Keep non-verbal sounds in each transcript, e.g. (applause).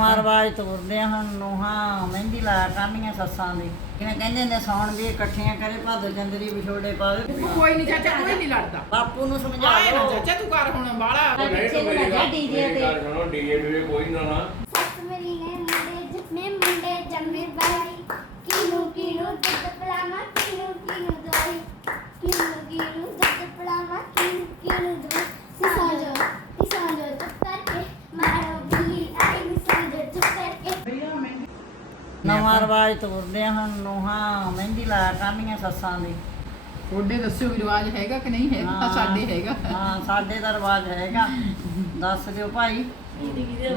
ਨਵਾਂ ਰਿਵਾਜ ਤੋਰਦੇ ਹੁਣ ਨੂੰਹਾਂ ਮਹਿੰਦੀ ਲਾ ਕਾਨੀਆਂ ਸੱਸਾਂ ਦੀ। ਕਿਵੇਂ ਕਹਿੰਦੇ ਨੇ ਸੌਣ ਵੀ ਇਕੱਠੀਆਂ ਕਰੇ ਭਾਦੋ ਚੰਦਰੀ ਵਿਛੋੜੇ ਪਾਵੇ। ਕੋਈ ਨਹੀਂ ਚਾਚਾ ਕੋਈ ਨਹੀਂ ਲੜਦਾ। ਬਾਪੂ ਨੂੰ ਸਮਝਾ ਆਏ ਨਾ ਲਓ। ਚਾਚਾ ਤੂੰ ਕਰ ਹੁਣ ਬਾਲਾ ਤਾਂ ਮੇਰੀ ਗੱਲ ਡੀਜੇ ਗੱਲ ਸੁਣੋ ਡੀਜੇ ਡੂਜੇ ਕੋਈ ਨਾ ਨਾ। ਸੱਸ ਮੇਰੀ ਨੇ ਮੁੰਡੇ ਜਿਤਨੇ ਮੁੰਡੇ ਜੰਮੇ ਬਾਈ। ਕਿਨੂੰ ਕਿਨੂੰ ਦੁੱਧ ਪਲਾਵਾ ਕਿਨੂੰ ਕਿਨੂੰ ਦਵਾਈ। ਕਿਨੂੰ ਕਿਨੂੰ ਦੁੱਧ ਪਲਾਵਾ ਕਿਨੂੰ ਕਿਨੂੰ ਦਵਾਈ ਨਿਸਾਜੋ ਨਿਸਾਜੋ ਚੁੱਪ ਕਰਕੇ ਮਾਰੋ ਬਿੱਲੀ ਆਈ ਨਿਸਾਜੋ ਚੁੱਪ ਕਰਕੇ ਨਵਾਂ ਰਿਵਾਜ ਤੋਰਦੇ ਆ ਹੁਣ ਨੂੰਹਾਂ ਮਹਿੰਦੀ ਲਾ ਕਾਨੀਆਂ ਸੱਸਾਂ ਦੀ। ਤੁਹਾਡੇ ਦੱਸਿਓ ਵੀ ਰਿਵਾਜ ਹੈਗਾ ਕਿ ਨਹੀਂ ਹੈਗਾ ਤਾਂ ਸਾਡੇ ਹੈਗਾ। ਹਾਂ ਸਾਡੇ ਦਾ ਰਿਵਾਜ ਹੈਗਾ। ਦੱਸ ਦਿਓ ਭਾਈ।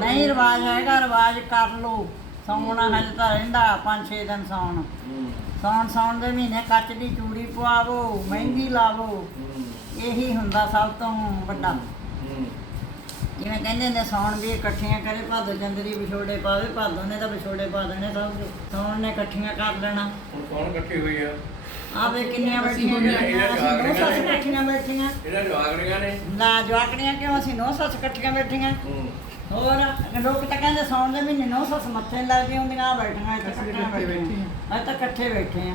ਨਹੀਂ ਰਿਵਾਜ ਹੈਗਾ ਰਿਵਾਜ ਕਰ ਲਓ। ਸੌਣਾ ਹਜੇ ਤਾਂ ਰਹਿੰਦਾ 5-6 ਦਿਨ ਸੌਣ। ਹੂੰ ਸੌਣ ਸੌਣ ਦੇ ਮਹੀਨੇ ਕੱਚ ਦੀ ਚੂੜੀ ਪਵਾਵੋ ਮਹਿੰਦੀ ਲਾਵੋ। ਹੂੰ। ਇਹੀ ਹੁੰਦਾ ਸਭ ਤੋਂ ਵੱਡਾ। ਹੂੰ ਜਿਵੇਂ ਕਹਿੰਦੇ ਨੇ ਸੌਣ ਵੀ ਇਕੱਠੀਆਂ ਕਰੇ ਭਾਦੋ ਚੰਦਰੀ ਵਿਛੋੜੇ ਪਾਵੇ ਭਾਦੋ ਨੇ ਤਾਂ ਵਿਛੋੜੇ ਪਾ ਦੇਣੇ ਸਭ ਦੇ ਸੌਣ ਨੇ ਇਕੱਠੀਆਂ ਕਰ ਲੈਣਾ। ਹੁਣ ਕੌਣ ਇਕੱਠੀ ਹੋਈ ਆ। ਆਵੇ ਕਿੰਨੀਆਂ ਬੈਠੀਆਂ ਬੈਠੀਆਂ ਅਸੀਂ ਨੌ ਸੱਸ ਇਕੱਠੀਆਂ ਬੈਠੀਆਂ। ਇਹਨਾਂ ਜਵਾਗੜੀਆਂ ਨੇ। ਨਾ ਜਵਾਕੜੀਆਂ ਕਿਉਂ? ਅਸੀਂ ਨੌ ਸੱਸ ਇਕੱਠੀਆਂ ਬੈਠੀਆਂ। ਹੂੰ। ਹੋਰ ਲੋਕ ਤਾਂ ਕਹਿੰਦੇ ਸੌਣ ਦੇ ਮਹੀਨੇ ਨੌ ਸੱਸ ਮੱਥੇ ਨੀ ਲੱਗਦੀਆਂ ਹੁੰਦੀਆਂ। ਆ ਬੈਠੀਆਂ ਇੱਥੇ ਇਕੱਠੇ ਬੈਠੇ ਬੈਠੀਆਂ ਅਸੀਂ ਤਾਂ ਇਕੱਠੇ ਬੈਠੇ ਆ।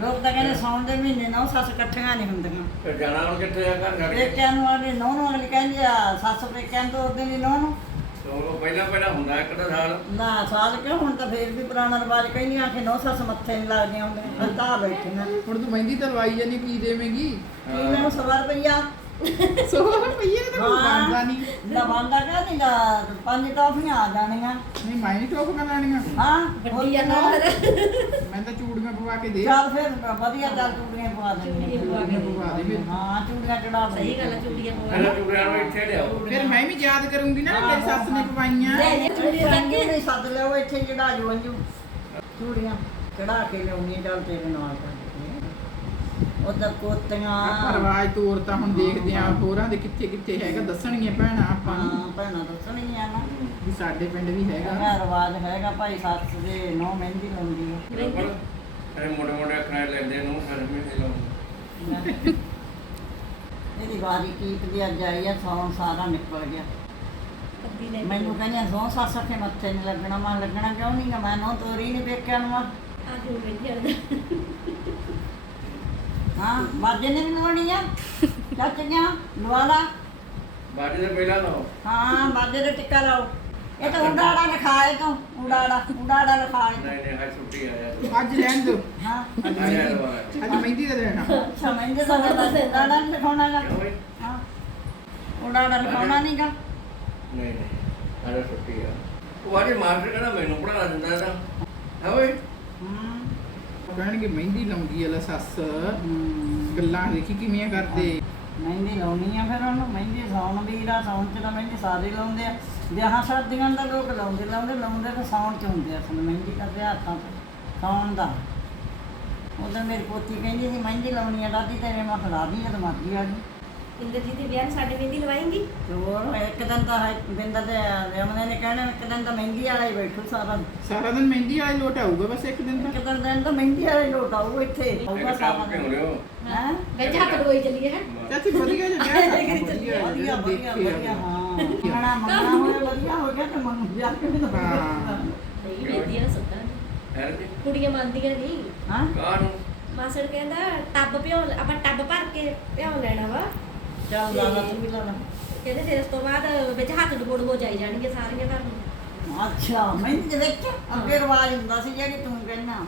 ਲੋਕ ਤਾਂ ਕਹਿੰਦੇ ਸੌਣ ਦੇ ਮਹੀਨੇ ਨੌ ਸੱਸ ਇਕੱਠੀਆਂ ਨਹੀਂ ਹੁੰਦੀਆਂ। ਤੇ ਜਾਣਾ ਹੁਣ ਕਿੱਥੇ ਆ ਘਰ ਛੱਡ ਕੇ? ਪੇਕਿਆਂ ਨੂੰ ਆਲੇ ਨੌ ਨੂੰ ਅਗਲੀ ਕਹਿੰਦੀ ਆ ਸੱਸ ਪੇਕਿਆਂ ਤੋਂ ਉਹਦੇ ਦੀ ਨੌ ਨੂੰ। ਉਹ ਪਹਿਲਾਂ ਪਹਿਲਾਂ ਹੁੰਦਾ ਇੱਕ ਤਾਂ ਸਾਲ। ਨਾ ਸਾਲ ਕਿਉਂ? ਹੁਣ ਤਾਂ ਫੇਰ ਵੀ ਪੁਰਾਣਾ ਰਿਵਾਜ ਕਹਿੰਦੀਆਂ ਕਿ ਨੌ ਸੱਸ ਮੱਥੇ ਨਹੀਂ ਲੱਗਦੀਆਂ ਹੁੰਦੀਆਂ। ਅਸੀਂ ਤਾਂ ਬੈਠੀਆਂ ਹੁਣ ਤੂੰ ਮਹਿੰਦੀ ਤਾਂ ਲਵਾਈ ਜਾਨੀ ਕੀ ਦੇਵੇਂਗੀ? ਕੀ ਮੈਨੂੰ ਸਵਾਰ ਪਈਆ ਸੋ ਰੁਪਈਏ ਤੇ ਕੋਈ ਬਣਦਾ ਨਹੀਂ। ਦਾ ਬੰਦਾ ਕਹਿੰਦੀ ਦਾ ਪੰਜ ਟੌਫੀਆਂ ਆ ਜਾਣੀਆਂ। ਨਹੀਂ ਮੈਂ ਨਹੀਂ ਟੋਪ ਕਰਾਣੀਆਂ ਹਾਂ ਵੱਡੀ ਆ ਨਾ ਮੈਂ ਤਾਂ ਚੂੜੀਆਂ ਪਵਾ ਕੇ ਦੇ। ਚੱਲ ਫਿਰ ਵਧੀਆ ਚੱਲ ਚੂੜੀਆਂ ਪਵਾ ਚੂੜੀਆਂ ਪਵਾ ਦੇ। ਫਿਰ। ਹਾਂ ਚੂੜੀਆਂ ਚੜਾ ਸਹੀ ਗੱਲ ਆ ਚੂੜੀਆਂ ਪਹਿਲਾਂ ਚੂੜਿਆਂ ਨੂੰ ਇੱਥੇ ਲਿਆਓ। ਫਿਰ ਮੈਂ ਵੀ ਯਾਦ ਕਰੂੰਗੀ ਨਾ ਮੇਰੀ ਸੱਸ ਨੇ ਪਵਾਈਆਂ। ਚੂੜੀਆਂ ਨਹੀਂ ਸੱਦ ਲਿਓ ਇੱਥੇ ਚੜਾ ਜੋ ਅੰਜੂ। ਚੂੜੀਆਂ ਚੜਾ ਕੇ ਲਿਆਉਣੀ ਚੱਲ ਤੇਰੇ ਨਾਲ ਉਧਰ ਕੋਤੀਆਂ। ਆਪਾਂ ਰਿਵਾਜ ਤੋਰ ਤਾਂ ਹੁਣ ਦੇਖਦੇ ਆਂ ਹੋਰਾਂ ਦੇ ਕਿੱਥੇ ਕਿੱਥੇ ਹੈਗਾ ਦੱਸਣਗੀਆਂ ਭੈਣਾਂ ਆਪਾਂ ਨੂੰ। ਹਾਂ ਭੈਣਾਂ ਦੱਸਣਗੀਆਂ ਨਾ। ਵੀ ਸਾਡੇ ਪਿੰਡ ਵੀ ਹੈਗਾ। ਹੈਗਾ ਰਿਵਾਜ ਹੈਗਾ ਭਾਈ ਸੱਸ ਦੇ ਨੌ ਮਹਿੰਦੀ ਲਾਉਂਦੀ ਹੈ ਅਰੇ ਮੋਟੇ ਮੋਟੇ ਅੱਖਰਾਂ ਲੈਂਦੇ ਨੂੰ ਫਿਰ ਨਹੀਂ ਲਾਉਂਦੇ। ਇਹਦੀ ਵਾਰੀ ਕੀਪ ਦੀ ਅੱਜ ਆਈ ਆ ਸੌਣ ਸਾਰਾ ਨਿਕਲ ਗਿਆ। ਮੈਨੂੰ ਕਹਿੰਦੇ ਸੌ ਸੱਸ ਕੇ ਮੱਥੇ ਨਹੀਂ ਲੱਗਣਾ। ਮੈਂ ਲੱਗਣਾ ਕਿਉਂ ਨਹੀਂ ਗਾ? ਮੈਂ ਨੋ ਤੋਰੀ ਨਹੀਂ ਵੇਖਿਆ ਨੂੰ ਮੈਂ। ਆਜੋ ਬੈਠੇ ਹਾਂ ਬਾਜੇ ਨੇ ਵੀ ਲਵਾਉਣੀ ਆ। ਚੱਚ ਗਿਆ ਲਵਾ ਲਾ ਬਾਜੀ ਦੇ ਪਹਿਲਾਂ ਲਾਓ। ਹਾਂ ਬਾਜੇ ਦੇ ਟਿੱਕਾ ਲਾਓ। ਇਹ ਤਾਂ ਉਡਾੜਾ ਲਿਖਾਏ ਤੋਂ ਉਡਾੜਾ ਉਡਾੜਾ ਲਿਖਾਏ ਨਹੀਂ ਨਹੀਂ ਹਾਂ ਛੁੱਟੀ ਆ ਜਾ ਅੱਜ ਰਹਿਣ ਦੋ। ਹਾਂ। ਅੱਜ ਮਹਿੰਦੀ ਅੱਜ ਦਾ ਦੇਣਾ ਅੱਛਾ ਮਹਿੰਦੇ ਦਾ ਉਡਾੜਾ ਨਹੀਂ ਲਿਖਾਉਣਾ ਗਾ ਕਿਉਂ ਬਈ? ਹਾਂ। ਉਡਾੜਾ ਲਿਖਾਉਣਾ ਨਹੀਂ ਗਾ ਨਹੀਂ ਨਹੀਂ ਆ ਜਾ ਛੁੱਟੀ ਆ। ਉਹ ਆਜੇ ਮਾਸਟਰ ਕਹਿੰਦਾ ਮੈਨੂੰ ਪੜ੍ਹਾ ਦਿੰਦਾ ਇਹਦਾ ਹੈ ਓਏ ਹੂੰ। ਕਹਿਣਗੇ ਮਹਿੰਦੀ ਲਾਉਂਦੀ ਆ ਲੈ ਸੱਸ। ਗੱਲਾਂ ਦੇਖੀ ਕਿਵੇਂ ਕਰਦੇ। ਮਹਿੰਦੀ ਲਾਉਣੀ ਆ ਫਿਰ ਉਹਨੂੰ। ਮਹਿੰਦੀ ਸੌਣ ਦੀ ਦਾ ਸੌਣ ਚ ਤਾਂ ਮਹਿੰਦੀ ਸਾਰੇ ਲਾਉਂਦੇ ਆ। ਵਿਆਹਾਂ ਸ਼ਾਦੀਆਂ ਦਾ ਲੋਕ ਲਾਉਂਦੇ ਲਾਉਂਦੇ ਲਾਉਂਦੇ ਤਾਂ ਸੌਣ ਚ ਹੁੰਦੇ ਆ ਅਸਲ ਮਹਿੰਦੀ ਕਰਦੇ ਆ ਹੱਥਾਂ ਤੇ ਸੌਣ ਦਾ। ਉਦੋਂ ਮੇਰੀ ਪੋਤੀ ਕਹਿੰਦੀ ਸੀ ਮਹਿੰਦੀ ਲਾਉਣੀ ਆ ਦਾਦੀ ਤੇਰੇ ਮੈਂ ਖਿਲਾ ਦੀ ਜਦ ਮਰਜ਼ੀ ਆ ਗਈ। ਇੰਦਰਜੀਤ ਦੇ ਵਿਆਹ ਨੂੰ ਸਾਡੇ ਮਹਿੰਦੀ ਲਵਾਏਂਗੀ? ਹੋਰ ਇੱਕ ਦਿਨ ਤਾਂ ਹੈ ਬਿੰਦ ਤੇ ਰਮਨੇ ਨੇ ਕਹਿਣਾ ਇੱਕ ਦਿਨ ਤਾਂ ਮਹਿੰਦੀ ਵਾਲਾ ਹੀ ਬੈਠੂ ਸਾਰਾ ਦਿਨ। ਸਾਰਾ ਦਿਨ ਮਹਿੰਦੀ ਵਾਲੇ ਲੋਟ ਆਊਗਾ ਬਸ ਇੱਕ ਦਿਨ ਇੱਕ ਤਾਂ। ਦਿਨ ਦਿਨ ਤਾਂ ਮਹਿੰਦੀ ਵਾਲਾ ਹੀ ਲੋਟ ਆਊ ਇੱਥੇ। ਆਊਗਾ ਇੱਕ ਸਾਰਾ ਦਿਨ। ਹੈਂ? ਵਿੱਚ ਹੱਥ ਡੋਈ ਚੱਲੀਏ ਹੈ? ਚਾਚੀ ਵਧੀਆ ਜਿਹਾ ਵਧੀਆ ਵਧੀਆ ਵਧੀਆ ਵਧੀਆ ਹਾਂ। ਖਾਣਾ ਮੰਗਣਾ ਹੋਇਆ ਵਧੀਆ ਹੋ ਗਿਆ ਤੇ ਮੰਗ ਜਾ ਕੇ ਵੀ ਤਾਂ ਹਾਂ। ਨਹੀਂ ਵੇਦੀਆਂ ਸੱਤਾਂ ਹੈ ਕੁੜੀਆਂ ਮੰਨਦੀਆਂ ਨਹੀਂ। ਹਾਂ? ਕਾਹ ਨੂੰ ਮਾਸੜ ਕਹਿੰਦਾ ਟੱਬ ਭਿਓ ਆਪਾਂ ਟੱਬ ਭਰ ਕੇ ਭਿਓ ਲੈਣਾ ਵਾ। ਚੱਲ ਲਾ ਲਾ ਤੂੰ ਵੀ ਲਾ ਲਾ ਕਹਿੰਦੇ ਫਿਰ ਉਸ ਤੋਂ ਬਾਅਦ ਵਿੱਚ ਹੱਥ ਡੁਬੋ ਡੁਬੋ ਜਾਈ ਜਾਣਗੇ ਸਾਰੀਆਂ ਘਰ ਨੂੰ ਅੱਛਾ ਤੇ ਵੇਖ ਅੱਗੇ ਰਿਵਾਜ ਹੁੰਦਾ ਸੀ ਜਿਹੜੀ ਤੂੰ ਕਹਿਣਾ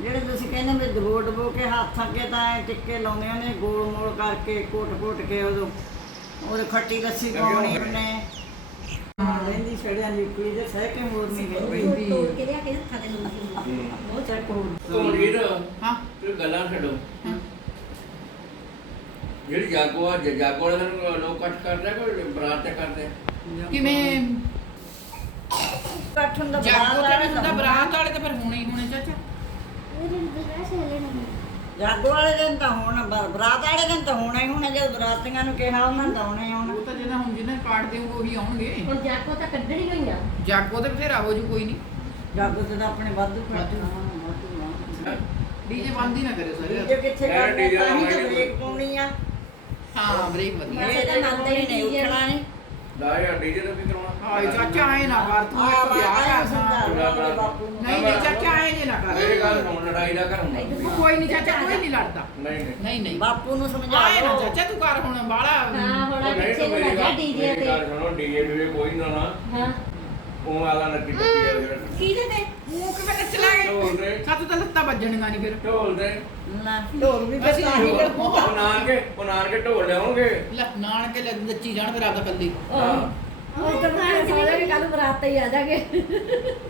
ਜਿਹੜੇ ਤੁਸੀਂ ਕਹਿੰਦੇ ਵੀ ਡਬੋ ਡਬੋ ਕੇ ਹੱਥ ਅੱਗੇ ਤਾਂ ਐਂ ਟਿੱਕੇ ਲਾਉਂਦੇ ਨੇ ਗੋਲ ਮੋਲ ਕਰਕੇ ਕੋਟ ਕੋਟ ਕੇ ਉਦੋਂ। ਉਹਦੇ ਖੱਟੀ ਲੱਸੀ ਪਾਉਣੀ ਉਹਨੇ। ਹਾਂ। ਲੈਂਦੀ ਛੜਿਆ ਨਿਕਲੀ ਜੇ ਸਹਿ ਕੇ ਮੋਰਨੀ ਕਹਿੰਦੀ। ਮਹਿੰਦੀ। ਤੋੜ ਕੇ ਲਿਆ ਕੇ ਹੱਥਾਂ ਤੇ ਲਾਉਂਦੀ ਬਹੁਤ ਚੈੱਕ ਹੋ ਤੂੰ ਰੀਰ ਹਾਂ। ਤੂੰ ਗੱਲਾਂ ਛੱਡੋ। ਹਾਂ। ਜਿਹੜੀ ਜਾਗੋ ਆ ਜ- ਜਾਗੋ ਵਾਲੇ ਦਿਨ ਲੋਕ ਕੱਟ ਕਰਦੇ ਆ ਕੋਈ ਬਰਾਤ ਤੇ ਕਰਦੇ ਆ? ਕਿਵੇਂ? ਇਕੱਠ ਹੁੰਦਾ ਜਾਗੋ ਬਰਾਤ ਤੇ ਵੀ ਹੁੰਦਾ ਬਰਾਤ ਵਾਲੇ ਤਾਂ ਫਿਰ ਹੋਣੇ ਹੀ ਹੋਣੇ ਚਾਚਾ। ਜਾਗੋ ਵਾਲੇ ਦਿਨ ਤਾਂ ਹੁਣ ਬ- ਬਰਾਤ ਵਾਲੇ ਦਿਨ ਤਾਂ ਹੋਣਾ ਹੀ ਹੋਣਾ ਜਦ ਬਰਾਤੀਆਂ ਨੂੰ ਕਿਹਾ ਉਹਨਾਂ ਨੇ ਤਾਂ ਹੋਣਾ ਹੀ ਹੋਣਾ। ਉਹ ਤਾਂ ਜਿਹੜਾ ਹੁਣ ਜਿਹਨਾਂ ਕਾਰਡ ਦੇ ਉਹੀ ਆਉਣਗੇ। ਹੁਣ ਜਾਕੋ ਤਾਂ ਕੱਢਣੀ ਗਈਆਂ ਜਾਗੋ ਤੇ ਬਥੇਰਾ ਹੋ ਜੂ ਕੋਈ ਨਹੀਂ। ਜਾਗੋ ਤੇ ਤਾਂ ਆਪਣੇ ਵਾਧੂ ਵਾਧੂ। ਖਰਚ ਡੀਜੇ ਬੰਦ ਹੀ ਨਾ ਕਰੇ ਸਾਰੇ ਜੇ ਕਿੱਥੇ ਯਾਰ ਕਰਨਾ DJ ਤਾਂ ਹੀ ਤਾਂ ਲਾਉਣਾ ਹੀ ਹਾਂ। ਬ੍ਰੇਕ ਵਧੀਆ। ਵੈਸੇ ਤਾਂ ਮੰਨਦੇ ਹੀ ਨਹੀਂ ਉੱਠਣਾ ਨਹੀਂ। ਦਾ ਯਾਰ ਡੀਜੇ ਦਾ ਵੀ ਕਰਾਉਣਾ। ਹਾਏ ਚਾਚਾ ਐ ਨਾ ਕਰ ਤੂੰ ਇੱਕ ਵਿਆਹ ਕਰ ਹਾਂ। ਬਾਪੂ ਨੂੰ। ਨਹੀਂ ਨਹੀਂ ਚਾਚਾ ਐ ਜੇ ਨਾ ਕਰ। ਮੇਰੇ ਗੱਲ ਸੁਣ ਲੜਾਈ ਘਰ ਹੁੰਦਾ। ਉਹ ਕੋਈ ਨਹੀਂ ਚਾਚਾ ਕੋਈ ਨਹੀਂ ਲੜਦਾ। ਨਹੀਂ ਨਹੀਂ। ਨਹੀਂ ਨਹੀਂ। ਬਾਪੂ ਨੂੰ ਸਮਝਾ ਆਏ ਨਾ ਚਾਚਾ ਤੂੰ ਕਰ ਹੁਣ ਬਾਲਾ ਹਾਂ ਹੁਣ ਪਿੱਛੇ ਨੂੰ ਲੱਗਾ ਡੀਜੇ ਤੇ। ਗੱਲ ਸੁਣੋ ਡੀਜੇ ਵੀ ਕੋਈ ਨਾ ਨਾ। ਹਾਂ। ਉਹ ਆਲਾ ਨੱਚੀ ਟੱਪੀ ਆ ਜਿਹੜਾ ਕਿਹਦੇ ਤੇ? ਮੂੰਹ ਕਿਵੇਂ ਨੱਚ ਲਾਂਗੇ ਢੋਲ ਦੇ। ਸੱਤ ਤਾਂ ਲੱਤਾਂ ਵੱਜਣੀਆਂ ਨਹੀਂ ਫਿਰ। ਢੋਲ ਦੇ। ਨਾ। ਢੋਲ ਵੀ ਅਸੀਂ ਬਤਾ ਨਹੀਂ ਹੀ ਕਰਦੇ। ਉਹ ਨਾਨਕੇ ਉਹ ਨਾਨਕੇ ਢੋਲ ਲਿਆਉਣਗੇ। ਲੈ ਨਾਨਕੇ ਲੈ ਨੱਚੀ ਜਾਣ ਫਿਰ ਆਪਦਾ ਕੱਲੀ। ਹਾਂ। ਉਹ ਤਾਂ ਮੈਂ ਕਿ ਕੱਲ ਬਰਾਤ ਤੇ ਹੀ ਆ ਜਾਗੇ।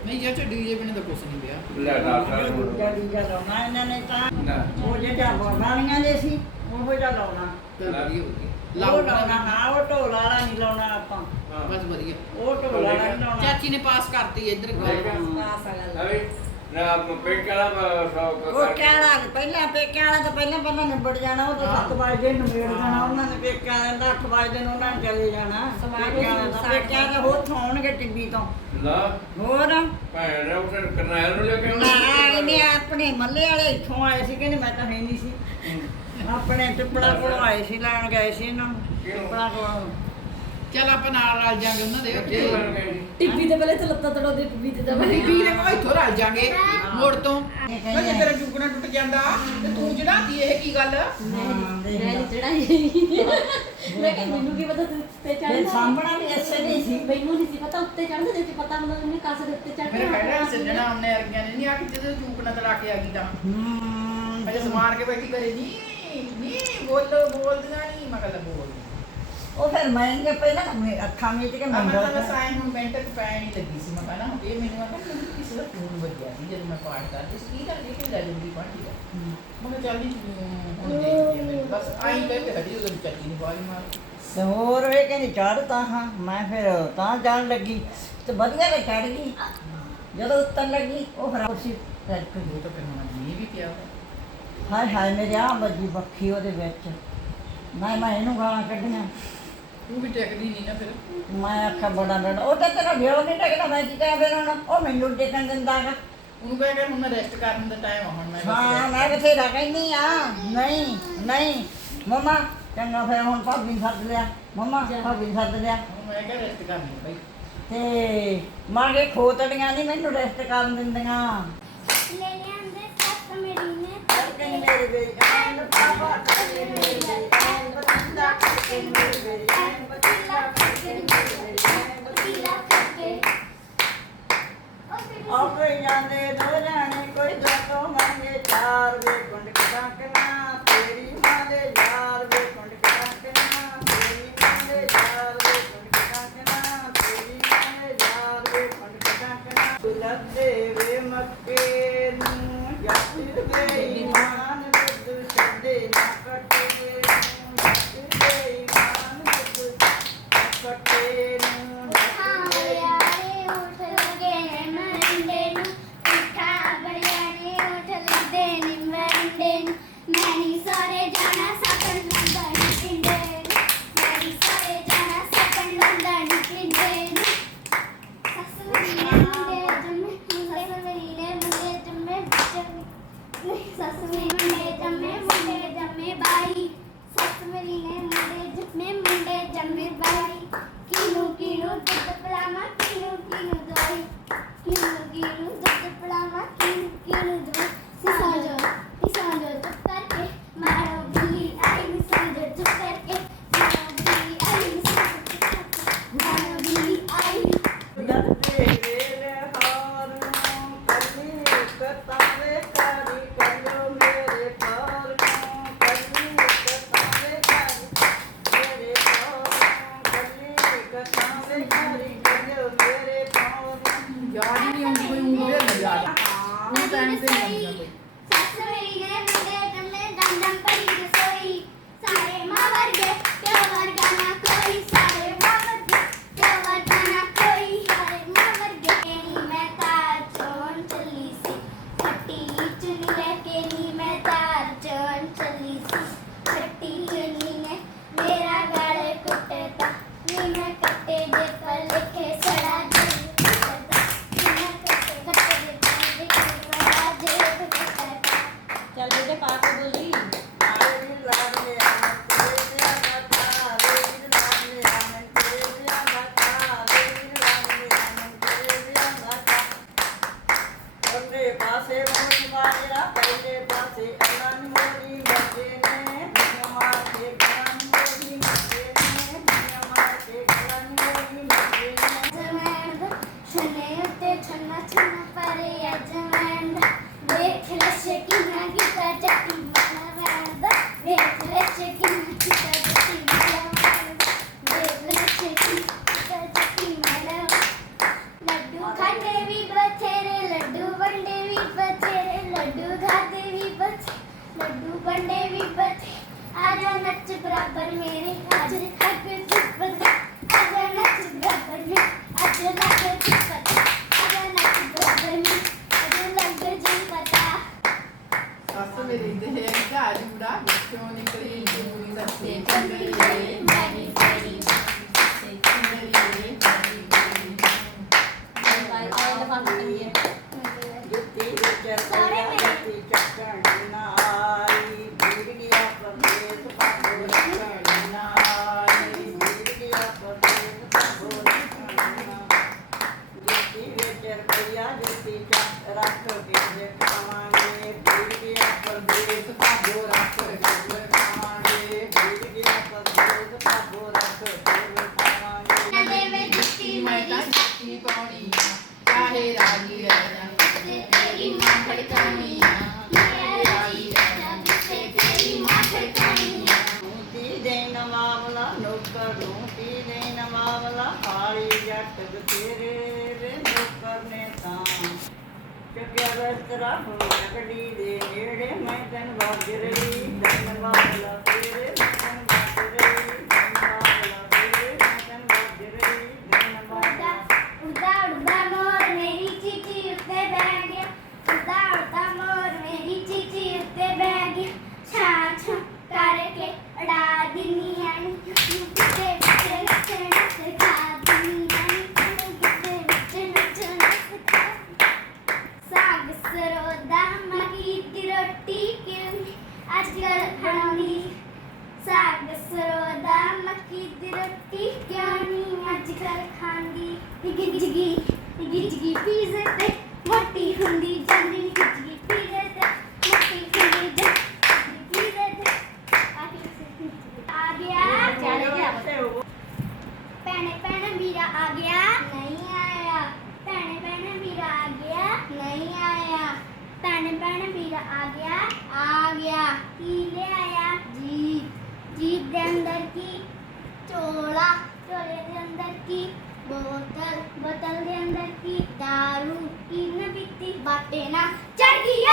ਨਹੀਂ ਚਾਚਾ ਡੀਜੇ ਬਿਨੇ ਤਾਂ ਕੁਛ ਨਹੀਂ ਪਿਆ। ਲੈ ਡਾਕਟਰ ਦੂਜਾ ਦੂਜਾ ਲਾਉਣਾ ਇਹਨਾਂ ਨੇ ਤਾਂ। ਨਾ। ਉਹ ਜਿਹੜਾ ਬਾਣੀਆਂ ਦੇ ਸੀ ਉਹ ਜਿਹਾ ਲਾਉਣਾ। ਚੱਲ ਵਧੀਆ ਹੋ ਗਈ। ਉਹ ਲਾਓ ਲਾਉਣਾ ਹਾਂ ਉਹ ਢੋਲ ਵਾਲਾ ਨਹੀਂ ਲਾਉਣਾ ਆਪਾਂ। ਹਾਂ। ਬਸ ਵਧੀਆ। ਉਹ ਢੋਲ ਵਾਲਾ ਨਹੀਂ ਲਾਉਣਾ। ਚਾਚੀ ਨੇ ਪਾਸ ਕਰਤੀ ਇੱਧਰ ਠੀਕ ਗੱਲ। ਆ। ਪਾਸ ਆ ਗੱਲ ਅਵੇ ਨਾ ਪੇਕੜਾ ਸੌਕ ਉਹ ਕਹਿਣਾ ਪਹਿਲਾਂ ਪੇਕਿਆਂ ਵਾਲਾ ਤਾਂ ਪਹਿਲਾਂ ਪਹਿਲਾਂ ਨਿਬੜ ਜਾਣਾ ਉਹ ਤਾਂ 7 ਵਜੇ ਨਿਬੜ ਜਾਣਾ ਉਹਨਾਂ ਨੇ ਪੇਕਿਆਂ ਦਾ 8 ਵਜੇ ਨੂੰ ਉਹਨਾਂ ਨੇ ਚਲੇ ਜਾਣਾ। ਸਮਾਂ ਪੇਕਿਆਂ ਦਾ ਤਾਂ ਪੇਕਿਆਂ ਦੇ ਹੋਰ ਹੋਣਗੇ ਟਿੱਬੀ ਤੋਂ। ਲਾ ਹੋਰ? ਭੈਣ ਨੇ ਉੱਥੇ ਕਰਨਾਇਲ ਨੂੰ ਲੈ ਕੇ ਨਾ ਆਉਣਾ ਇਹਨੇ ਆਪਣੇ ਮੱਲੇ ਵਾਲੇ ਇੱਥੋਂ ਆਏ ਸੀ ਕਹਿੰਦੇ ਮੈਂ ਤਾਂ ਹੈ ਨਹੀਂ ਸੀ। ਆਪਣੇ ਟਿੱਪੜਾ ਕੋਲੋਂ ਆਏ ਸੀ ਲੈਣ ਗਏ ਸੀ ਇਹਨਾਂ ਨੂੰ? ਟਿੱਪੜਾ ਕੋਲੋਂ। ਚੱਲ ਆਪਾਂ ਨਾਲ ਰਲ ਜਾਾਂਗੇ ਉਹਨਾਂ ਦੇ ਜੀ ਟਿੱਬੀ ਤੇ ਪਹਿਲੇ ਤੇ ਲੱਤਾਂ ਤੜਾਉਂਦੇ ਟਿੱਬੀ ਤੇ ਤਾਂ ਬੀਬੀ ਦੇ ਕੋਈ ਇੱਥੋਂ ਰਲ ਜਾਾਂਗੇ ਮੋੜ ਤੋਂ। ਕਹਿੰਦੇ ਤੇਰਾ ਚੁੱਕਣਾ ਟੁੱਟ ਜਾਂਦਾ। ਤੇ ਤੂੰ ਚੜਾਤੀ ਇਹ ਕੀ ਗੱਲ? ਮੈਂ ਚੜਾਈ ਮੈਂ ਕਿ ਮੈਨੂੰ ਕੀ ਪਤਾ ਤੂੰ ਉੱਤੇ ਫਿਰ ਚੜ੍ਹਨਾ ਸਾਂਭਣਾ ਵੀ ਐਸੇ ਨਹੀਂ ਸੀ। ਮੈਨੂੰ ਨਹੀਂ ਸੀ ਪਤਾ ਉੱਤੇ ਚੜ੍ਹਦੇ ਤੇ ਪਤਾ ਹੁੰਦਾ ਉਹਨੇ ਕਾਸੇ ਦੇ ਉੱਤੇ ਚੜ੍ਹਨਾ ਮੇਰੇ ਕਹਿੰਦਾ ਸੱਜਣਾ ਉਹਨੇ ਅਰਗੀਆਂ ਨੇ ਨਹੀਂ ਆ ਕਿ ਜਦੋਂ ਚੂਕਣਾ ਤੜਾ ਕੇ ਆ ਗਈ ਤਾਂ। ਹੂੰ। ਅਜੇ ਸਮਾਰ ਕੇ ਬੈਠੀ ਕਰੇ ਨਹੀਂ ਨਹੀਂ ਬੋਲੋ ਬੋਲਦੀਆਂ ਨਹੀਂ ਮੈਂ ਕਹਿੰਦਾ ਬੋਲ ਉਹ ਫਿਰ ਮੈਂ ਕਿ ਪਹਿਲਾਂ ਮੇ- ਅੱਖਾਂ ਮੀਚ ਕੇ ਆ ਮੈਂ ਮੈਂ ਤਾਂ ਸਾਇ ਹੁਣ ਮਿੰਟ ਤੱਕ ਪੈਣ ਹੀ ਲੱਗੀ ਸੀ ਮੈਂ ਕਹਿੰਦਾ ਇਹ ਮੈਨੂੰ ਆ ਕਿ ਕਿਸੇ ਦਾ ਫੋਨ ਵੱਜਿਆ ਸੀ ਜਦੋਂ ਮੈਂ ਪਾਠ ਕਰਦੀ ਸੀ। ਕੀ ਕਰਦੀ ਕਿ ਲੈ ਜੰਦੀ ਪਾਠੀ ਦਾ ਮੈਂ ਕਿਹਾ ਚੱਲ ਜੀ ਹੁਣ ਦੇਖਦੀ ਹਾਂ ਮੈਂ। ਬਸ ਆਈ ਉਹਦੀ ਚੱਲੀ ਨੂੰ ਮਾਰ ਕਹਿੰਦੀ ਹਾਂ। ਫਿਰ ਤਾਂ ਜਾਣ ਲੱਗੀ ਤੇ ਵਧੀਆ ਚੜ ਗਈ। ਜਦੋਂ ਉੱਤਰ ਲੱਗੀ ਉਹ ਫਿਰ ਕੁਰਸੀ ਉਹ ਤਾਂ ਫਿਰ ਹੁਣ ਜੀ ਵੀ ਪਿਆ ਹਾਏ ਹਾਏ ਮੇਰੇ ਆ ਬੱਜੀ ਬੱਖੀ ਉਹਦੇ ਵਿੱਚ। ਮੈਂ ਮੈਂ ਇਹਨੂੰ ਗਾਲਾਂ ਕੱਢੀਆਂ। ਤੂੰ ਵੀ ਟਿਕਦੀ ਨਹੀਂ ਨਾ ਫਿਰ। ਮੈਂ ਆਖਿਆ ਬੜਾ ਲੜ ਉਹ ਤਾਂ ਤੇਰਾ ਵਿਆਹ ਨਹੀਂ ਟਕਦਾ ਮੈਂ ਕੀ ਕਰਾਂ ਫਿਰ ਹੁਣ? ਉਹ ਮੈਨੂੰ ਟਿਕਣ ਦਿੰਦਾ ਗਾ ਉਹਨੂੰ ਕਹਿ ਕੇ ਹੁਣ ਰੈਸਟ ਕਰਨ ਦਾ ਟਾਈਮ ਆ ਹੁਣ ਮੈਂ ਹਾਂ ਮੈਂ ਬਥੇਰਾ ਕਹਿੰਦੀ ਆ। ਨਹੀਂ ਨਹੀਂ। ਮਮਾ ਚੰਗਾ ਫਿਰ ਹੁਣ ਭਾਬੀ ਨੂੰ ਸੱਦ ਲਿਆ। ਮਮਾ ਭਾਬੀ ਨੂੰ ਸੱਦ ਲਿਆ। ਹੁਣ ਮੈਂ ਕਿਹਾ ਰੈਸਟ ਕਰਨੀ ਬਈ। ਤੇ ਮਾਂਗੇ ਖੋਤੜੀਆਂ ਨਹੀਂ ਮੈਨੂੰ ਰੈਸਟ ਕਰਨ ਦਿੰਦੀਆਂ। ਲੈ ਲਿਆਂਦੇ ਸੱਸ ਮੇਰੀ ਨੇ ਕਹਿੰਦੀ ਮੇਰੇ ਬੇਜਾਨ ਪਾਪਾ ਕਹਿੰਦੀ ਮੇਰੇ ਬੇਜਾਨ ਬਤੰਦਾ ਕਹਿੰਦੀ ਮੇਰੇ ਬੇਜਾਨ ਬਤੰਦਾ ਕਹਿੰਦੀ ਮੇਰੇ ਬੇਜਾਨ ਪੀਲਾ ਕਰਕੇ ਆਪੇ ਜਾਂਦੇ ਦੋ ਜਾਣੇ ਕੋਈ ਦੋ ਤੋਂ ਮੰਗੇ ਚਾਰ ਵੇ ਕੁੰਡ ਕਟਾਕਣਾ ਤੇਰੀ ਮਾਂ ਦੇ ਯਾਰ ਵੇ ਕੁੰਡ ਕਟਾਕਣਾ ਤੇਰੀ ਮਾਂ ਦੇ ਯਾਰ ਵੇ ਕੁੰਡ ਕਟਾਕਣਾ ਤੇਰੀ ਮਾਂ ਦੇ ਯਾਰ ਵੇ ਕੁੰਡ ਕਟਾਕਣਾ ਲੱਦੇ ਵੇ ਮੱਕੇ ਨੂੰ ਯਾਤਿਰ ਵੇ ਇਮਾਨ ਬੁੱਧ ਛੱਡੇ ਨਾ ਕੱਟੇ ਨੂੰ ਯਾਤਿਰ ਵੇ ਇਮਾਨ ਬੁੱਧ ਕੱਟੇ ਨੂੰ ਹਾਂ ਯਾਰੇ ਉਠ ਲਗੇ ਨੇ ਮਰਿੰਡੇ ਨੂੰ ਮਿੱਠਾ ਬੜਿਆ ਨੇ ਉਠ ਲਗੇ ਨੇ ਮਰਿੰਡੇ ਨੂੰ ਮੈਂ ਨੀ ਸਾਰੇ ਜਾਣਾ ਸਕਣ ਲੰਦਾ ਨੀ ਪਿੰਡੇ ਨੂੰ ਮੈਂ ਨੀ ਸਾਰੇ ਜਾਣਾ ਸਕਣ ਲੰਦਾ ਨੀ ਪਿੰਡੇ ਨੂੰ ਸੱਸ ਮੇਰੀ ਨੇ ਮੁੰਡੇ ਜੰਮੇ ਸੱਸ ਮੇਰੀ ਨੇ ਮੁੰਡੇ ਜੰਮੇ ਜੰਮੇ ਸੱਸ ਮੇਰੀ ਮੁੰਡੇ ਜੰਮੇ ਮੁੰਡੇ ਜੰਮੇ ਬਾਈ ਸੱਸ ਮੇਰੀ ਨੇ ਮੁੰਡੇ ਜੰਮੇ ਮੁੰਡੇ ਜੰਮੇ ਬਾਈ ਕਿਨੂੰ ਕਿਨੂੰ ਦੁੱਧ ਪਲਾਮਾ ਕਿਨੂੰ ਕਿਨੂੰ ਦੋਈ ਕਿਨੂੰ ਕਿਨੂੰ ਦੁੱਧ ਪਲਾਮਾ ਕਿਨੂੰ ਕਿਨੂੰ ਦੋਈ ਸਿਸਾਜੋ ਸਿਸਾਜੋ ਚੁੱਪ ਕਰਕੇ ਮਾਰੋ ਬਿੱਲੀ ਆਈ ਸਿਸਾਜੋ ਚੁੱਪ ਕਰਕੇ ਮਾਰੋ ਬਿੱਲੀ ਆਈ ਮਾਰੋ ਬਿੱਲੀ ਆਈ ਲੱਤੇ ਵੇਲੇ ਹਾਰ ਨੂੰ ਕੱਲੀ ਕਤਾਵੇ ਕਾਰੀ ਕਰਿਓ ਮੇਰੇ ਪਾਰ ਨੂੰ ਕੱਲੀ ਕਤਾਵੇ ਕਾਰੀ ਮੇਰੇ ਪਾਰ ਨੂੰ ਕੱਲੀ ਕਤਾਵੇ ਕਾਰੀ ਕਰਿਓ ਮੇਰੇ ਪਾਰ ਨੂੰ ਯਾਦ ਹੀ God, you would have shown it ಜಿಗಿ ಜಿಗಿ इन बीती बातें ना चढ़ गई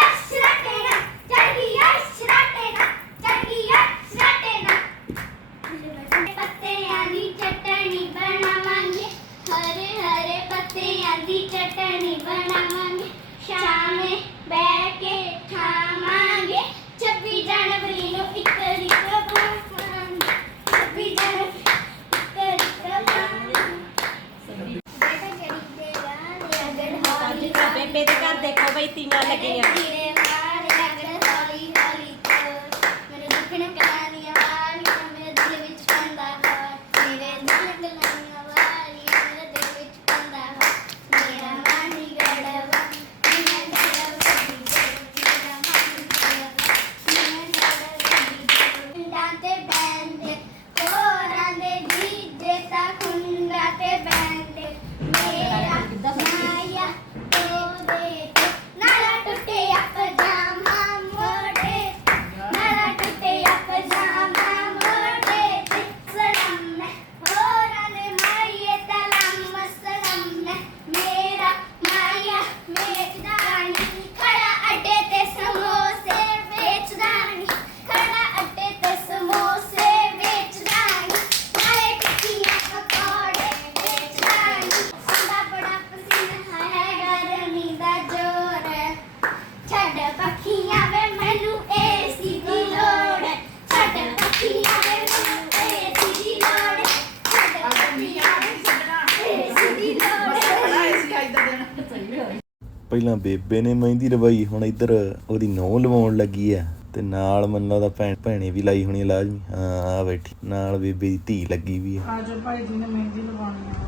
ਪਹਿਲਾਂ ਬੇਬੇ ਨੇ ਮਹਿੰਦੀ ਲਵਾਈ ਹੁਣ ਇੱਧਰ ਉਹਦੀ ਨੌ ਲਵਾਉਣ ਲੱਗੀ ਆ। ਤੇ ਨਾਲ ਮੰਨੋ ਦਾ ਭੈਣ ਭੈਣੇ ਵੀ ਲਾਈ ਹੋਣੀ ਆ ਲਾਜ਼ਮੀ। ਹਾਂ ਆ ਬੈਠੀ। ਨਾਲ ਬੇਬੇ ਦੀ ਧੀ ਲੱਗੀ ਵੀ ਆ। ਅੱਜ ਭਾਈ ਜੀ ਨੇ ਮਹਿੰਦੀ ਲਵਾਉਣੀ ਆ।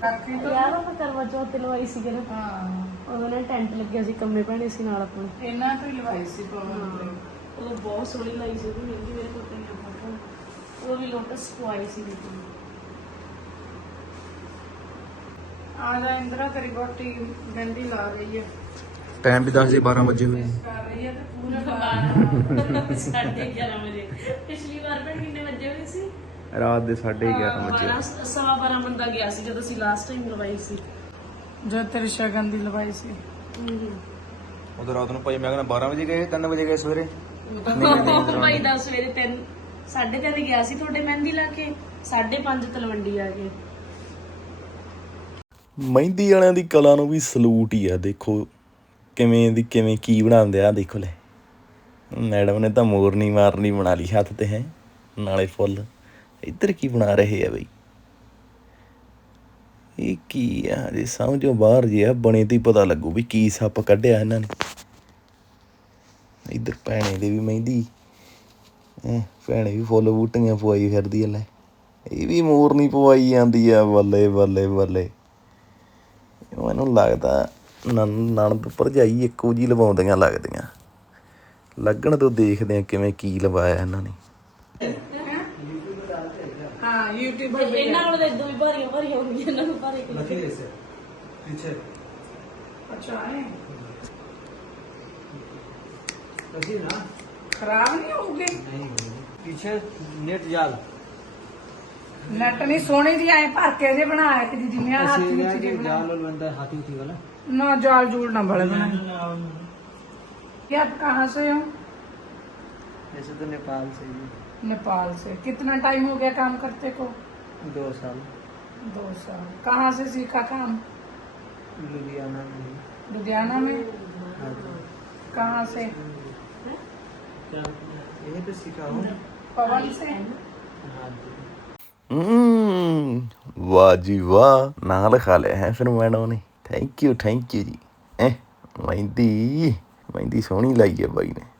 ਕਾਕੀ ਤੋਂ ਯਾਰ ਉਹ ਕਰਵਾ ਚੌਥ ਤੇ ਲਵਾਈ ਸੀ ਕਿਹੜਾ ਹਾਂ। ਉਹਦੇ ਨਾਲ ਟੈਂਟ ਲੱਗਿਆ ਸੀ ਕੰਮੇ ਭੈਣੇ ਸੀ ਨਾਲ ਆਪਣੇ। ਇਹਨਾਂ ਤੋਂ ਹੀ ਲਵਾਈ ਸੀ ਪਵਨ ਨੇ ਉਹ ਬਹੁਤ ਸੋਹਣੀ ਲਾਈ ਸੀ ਉਹਦੀ ਮਹਿੰਦੀ ਮੇਰੇ ਕੋਲ ਤੇ ਉਹ ਵੀ ਲੋਟਸ ਪਵਾਈ ਸੀ ਵਿੱਚ ਆ ਜਾ ਇੰਦਰਾ ਤੇਰੀ ਬੋਟੀ ਗੰਦੀ ਲਾ ਰਹੀ ਹੈ। ਟਾਈਮ ਵੀ 10 ਦੇ 12 ਵਜੇ ਹੋਏ ਕਰ ਰਹੀ ਹੈ ਤੇ ਪੂਰਾ ਸਾਢੇ 11 ਵਜੇ। ਪਿਛਲੀ ਵਾਰ ਭੈਣ ਕਿੰਨੇ ਵਜੇ ਹੋਏ ਸੀ? ਰਾਤ ਦੇ 11:30 ਵਜੇ। ਬਾਰਾਂ ਸਵਾ 12 ਬੰਦਾ ਗਿਆ ਸੀ ਜਦੋਂ ਅਸੀਂ ਲਾਸਟ ਟਾਈਮ ਲਵਾਈ ਸੀ। ਜਦ ਤੇਰੀ ਸ਼ਗਨ ਦੀ ਲਵਾਈ ਸੀ। ਉਦੋਂ ਰਾਤ ਨੂੰ ਭਾਈ ਮੈਂ ਕਹਿੰਦਾ 12 ਵਜੇ ਗਏ 3 ਵਜੇ ਗਏ ਸਵੇਰੇ? (laughs) ਭਾਈ ਦਾ ਸਵੇਰੇ 3 3:30 ਗਿਆ ਸੀ ਤੁਹਾਡੇ ਮਹਿੰਦੀ ਲਾ ਕੇ 5:30 ਤਲਵੰਡੀ ਆ ਗਏ। ਮਹਿੰਦੀ ਵਾਲਿਆਂ ਦੀ ਕਲਾ ਨੂੰ ਵੀ ਸਲੂਟ ਹੀ ਆ ਦੇਖੋ ਕਿਵੇਂ ਦੀ ਕਿਵੇਂ ਕੀ ਬਣਾਉਂਦੇ ਆ ਦੇਖੋ ਲੈ। ਮੈਡਮ ਨੇ ਤਾਂ ਮੋਰਨੀ ਮਾਰਨੀ ਬਣਾ ਲਈ ਹੱਥ ਤੇ ਹੈ। ਨਾਲੇ ਫੁੱਲ। ਇੱਧਰ ਕੀ ਬਣਾ ਰਹੇ ਆ ਬਈ? ਇਹ ਕੀ ਆ ਜੇ ਸਮਝੋ ਬਾਹਰ ਜੇ ਆ ਬਣੇ ਤੇ ਹੀ ਪਤਾ ਲੱਗੂ ਵੀ ਕੀ ਸੱਪ ਕੱਢਿਆ ਇਹਨਾਂ ਨੇ। ਇੱਧਰ ਭੈਣੇ ਦੇ ਵੀ ਮਹਿੰਦੀ। ਹੈਂ, ਭੈਣੇ ਵੀ ਫੁੱਲ ਬੂਟੀਆਂ ਪਵਾਈ ਫਿਰਦੀ ਆ ਲੈ। ਇਹ ਵੀ ਮੋਰਨੀ ਪਵਾਈ ਜਾਂਦੀ ਆ ਬੱਲੇ ਬੱਲੇ ਬੱਲੇ। ਮੈਨੂੰ ਲੱਗਦਾ ਨਨ- ਨਣਦ ਭਰਜਾਈ ਇੱਕੋ ਜੀ ਲਵਾਉਂਦੀਆਂ ਲੱਗਦੀਆਂ ਲੱਗਣ ਤੋਂ ਦੇਖਦੇ ਆ ਕਿਵੇਂ ਕੀ ਲਵਾਇਆ ਇਹਨਾਂ ਨੇ ਹਾਂ YouTube ਇਹਨਾਂ ਕੋਲ ਤਾਂ ਇਦੋਂ ਵੀ ਭਾਰੀਆਂ ਭਾਰੀਆਂ ਹੁੰਦੀਆਂ ਇਹਨਾਂ ਨੂੰ ਭਾਰੇ ਕਿ ਅੱਛਾ ਹੈ ਖਰਾਬ ਨਹੀਂ ਹੋਊਗੇ पीछे नेट जाल ਨੈਟ ਨਹੀਂ ਸੋਹਣੀ ਜੀ ਐ ਭਰ ਕੇ ਜੇ ਬਣਾਇਆ ਕਿ ਜਿਵੇਂ ਆਹ ਹੱਥ ऐसे ਵਿੱਚ है ਜੇ कि ਬਣਾਇਆ जाल वाल बनता है हाथी उथी वाला ना जाल जूल ना बड़े बनाए ये आप कहाँ से हो ऐसे तो नेपाल से ही नेपाल से कितना टाइम हो गया काम करते को दो साल दो साल कहाँ से सीखा काम लुधियाना में ही। लुधियाना में हाँ जी कहाँ से क्या यहीं पे सीखा हूँ पवन से हाँ जी ਹਮ ਵਾਹ ਜੀ ਵਾਹ, ਨਾਲ ਲਿਖਾ ਲਿਆ ਹੈ ਫਿਰ ਮੈਡਮ ਨੇ ਥੈਂਕ ਯੂ ਥੈਂਕ ਯੂ ਜੀ। ਐ ਮਹਿੰਦੀ ਮਹਿੰਦੀ ਸੋਹਣੀ ਲਾਈ ਹੈ ਬਾਈ ਨੇ।